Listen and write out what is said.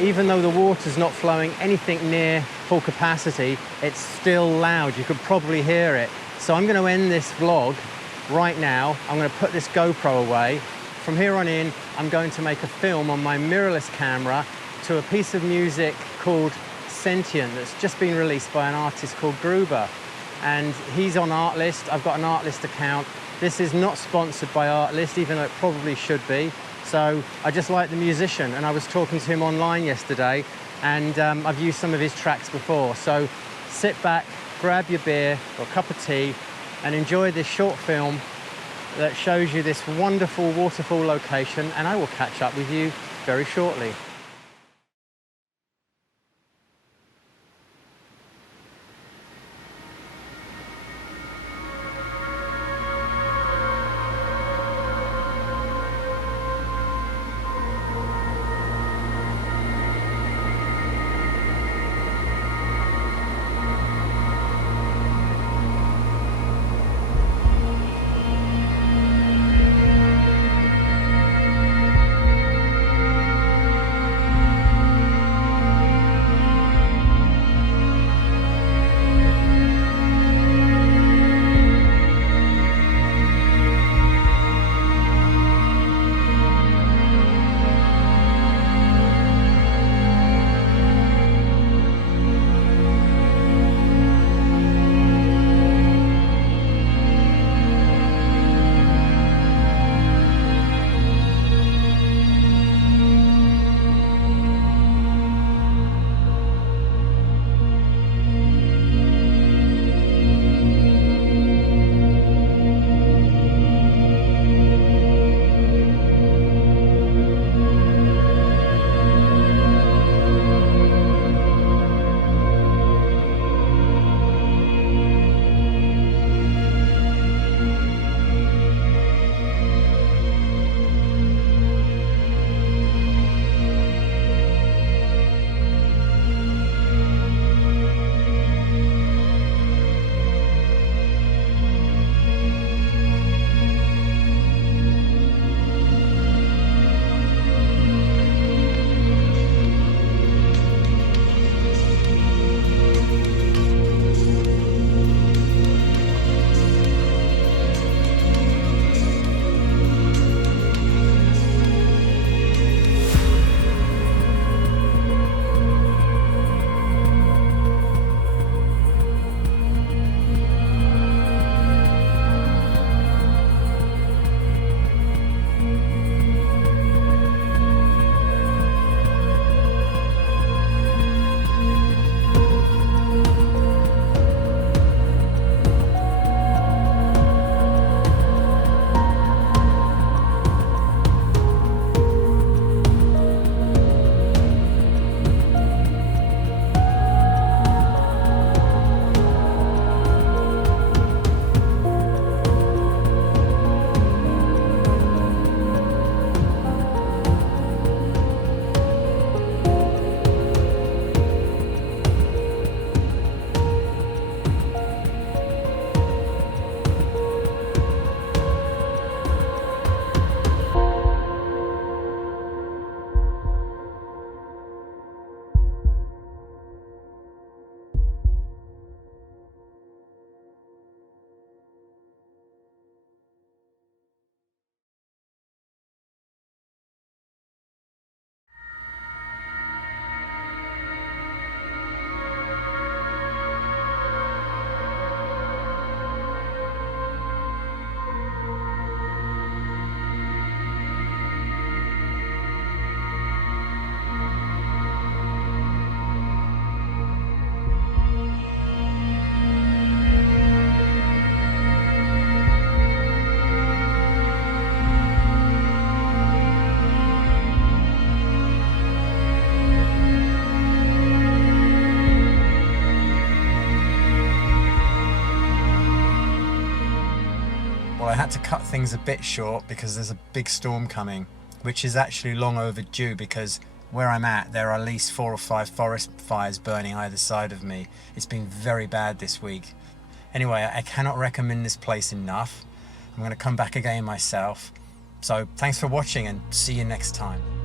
Even though the water's not flowing anything near full capacity, it's still loud. You could probably hear it. So I'm going to end this vlog right now. I'm going to put this GoPro away. From here on in, I'm going to make a film on my mirrorless camera to a piece of music called Sentient that's just been released by an artist called Gruber. And he's on Artlist. I've got an Artlist account. This is not sponsored by Artlist, even though it probably should be. So I just like the musician, and I was talking to him online yesterday, and I've used some of his tracks before. So sit back, grab your beer or a cup of tea, and enjoy this short film that shows you this wonderful waterfall location, and I will catch up with you very shortly. Well, I had to cut things a bit short because there's a big storm coming, which is actually long overdue because where I'm at, there are at least 4 or 5 forest fires burning either side of me. It's been very bad this week. Anyway, I cannot recommend this place enough. I'm going to come back again myself. So thanks for watching and see you next time.